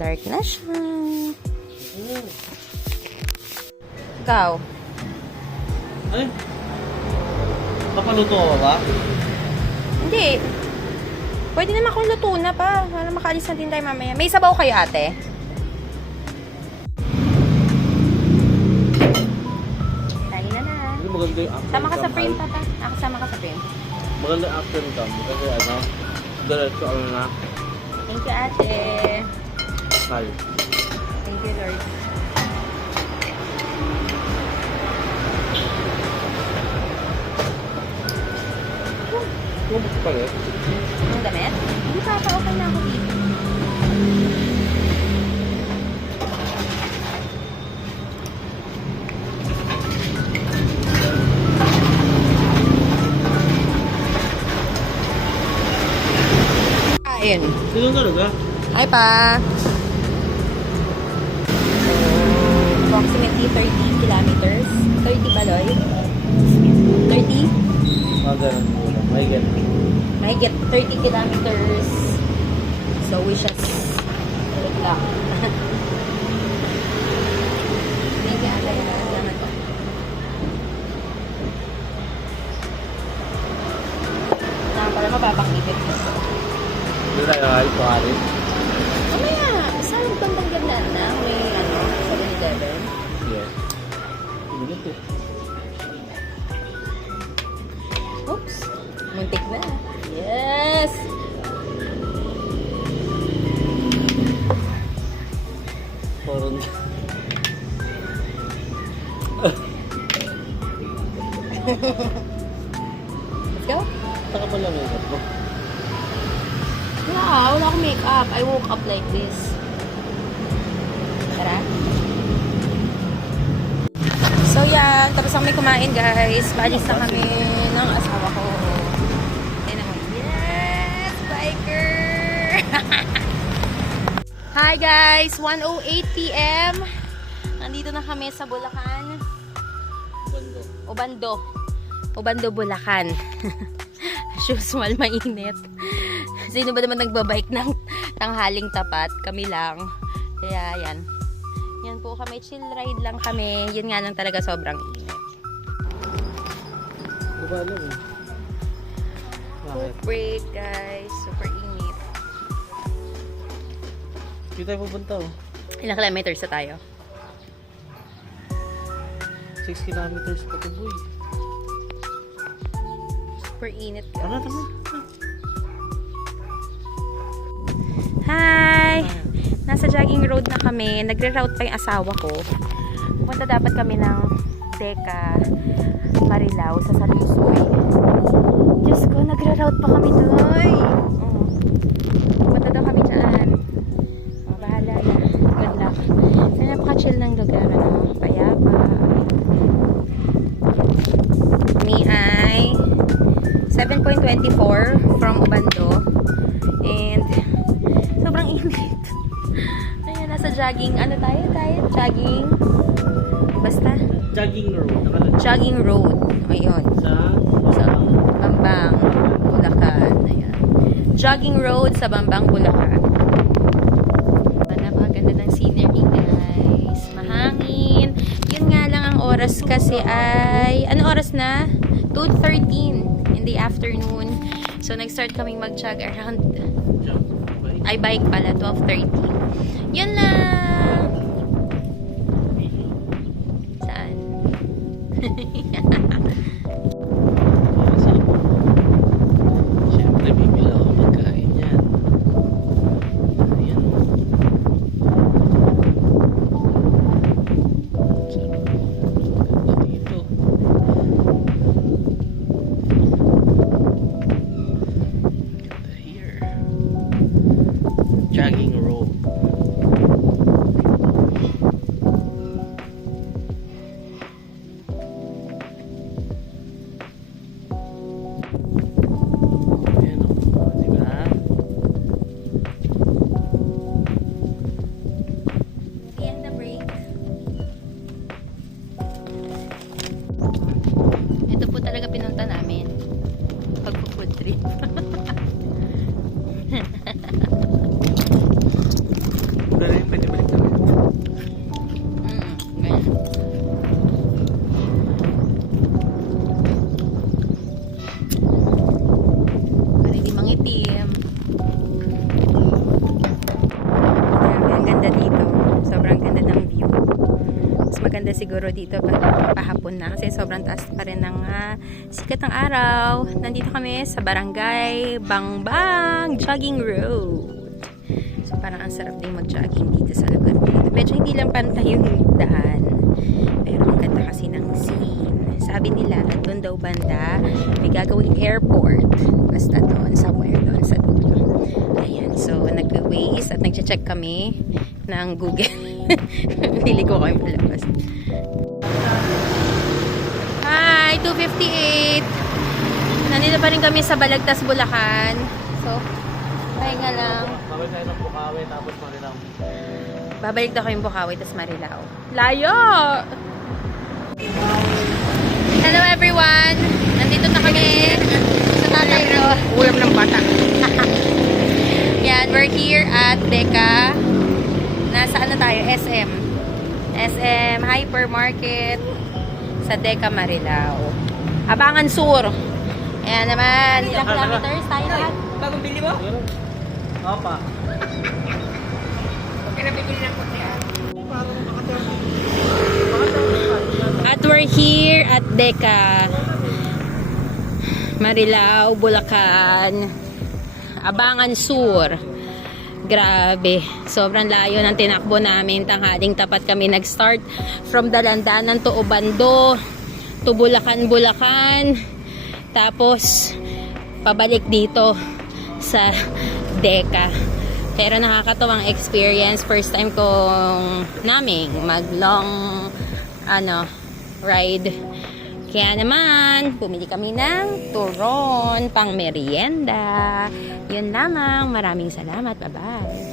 Dark na siya. Ikaw? Ay? Papaluto ka ba? Hindi. Pwede naman kung luto na pa. Para makaalis na din tayo mamaya. May sabaw kayo, ate? Tayo na na. Hindi maganda yung after Sama ka sa cam, frame, Al. tata. Sama ka sa frame. Maganda yung after cam. Kasi ano, diretso ano na. Thank you, ate. Hal. Thank you, Lord. Kumabot pa rin. Ang damit? Hindi pa, okay na ako dito. Kain. Sino talaga? Hi pa. So, approximately 30 kilometers. 30 ba, Loy? 30? Ah, ganun muna. May ganun. May get 30 kilometers. So, wishes. Good luck. Maybe ata yung naman to. Para mapapangipit ko. Hindi tayo kahit pakarin. Mamaya, saan bandang gandaan na? May ano, 7-Eleven. Yes. Bigat eh. Oops. Muntik na. Yes! Parang... Let's go. Saka pala may gat mo. Wala akong makeup. I woke up like this. Tara. So yan, tapos kami kumain guys. Paalis na kami ng asawa ko. Tignan mo. Yes! Biker! Hi guys! 1:08 PM. Nandito na kami sa Bulacan. Bando. Obando, Bulacan. As usual, mainit. Sino ba naman nagbabike ng tanghaling tapat? Kami lang. Kaya yan. Yan po kami. Chill ride lang kami. Yun nga lang talaga sobrang init. Baba lang eh. Bakit? Break guys. Super init. Hindi tayo pupunta oh. Ilang kilometers na tayo? 6 kilometers pa to boy. Super init Ano guys. tama? Hi! Nasa jogging road na kami. Nagre-route pa yung asawa ko. Pupunta dapat kami ng Deca, Marilao sa Salusoy. Diyos ko, nagre-route pa kami doon. Pupunta daw kami dyan. Bahala na. Good luck. Napaka-chill ng lugar. Ano? Payapa. Kami ay 7.24 from Obando. And sobrang init. Ayan, nasa jogging. Ano tayo? Jogging. Basta. Jogging road. Nakalagay. Jogging road. Ayun. Sa Bambang, Bulacan. Ayan. Jogging road sa Bambang, Bulacan. Napakaganda ng scenery, guys. Mahangin. Yun nga lang ang oras kasi ay... Ano oras na? 2:13 in the afternoon. So, nag-start kaming mag-jog around... Ay, bike pala. 12:30. Yun lang! Saan? Siyempre, bibili ako pagkain yan. Ayan. Sarap. Ganda dito. Ganda here. Jogging road. siguro dito pag pahapon na kasi sobrang taas pa rin ng sikat ng araw. Nandito kami sa Barangay Bangbang Jogging Road. So parang ang sarap din mag-jogging dito sa lugar dito. Medyo hindi lang pantay yung daan. Pero ang ganda kasi ng scene. Sabi nila, doon daw banda, may gagawing airport. Basta doon, somewhere doon sa dulo. Ayan, so nag-waze at nag-check kami ng Google. Pili ko kayo malabas. Hi, 2:58. Nandito pa rin kami sa Balagtas, Bulacan. So, pahinga lang. Babalik tayo ng Bukawi, tapos Marilao. Babalik daw kayong Bukawi, tapos Marilao. Layo! Hello everyone! Nandito na kami sa tatay ko. Ulam ng bata. Yan, we're here at Deca. Nasa ano tayo? SM. SM Hypermarket sa Deca, Marilao. Abangan Sur. Ayan naman. Ilang kilometers tayo lahat? Bagong bili mo? Opa. Okay na bibili ng puti ah. At we're here at Deca, Marilao, Bulacan, Abangan Sur. Grabe, sobrang layo ng tinakbo namin. Tanghaling tapat kami nag-start from Dalandanan to Obando to Bulacan, Bulacan. Tapos pabalik dito sa Deca. Pero nakakatuwang experience. First time kong naming mag-long ride. Kaya naman, bumili kami ng turon pang merienda. Yun lamang. Maraming salamat. Bye-bye.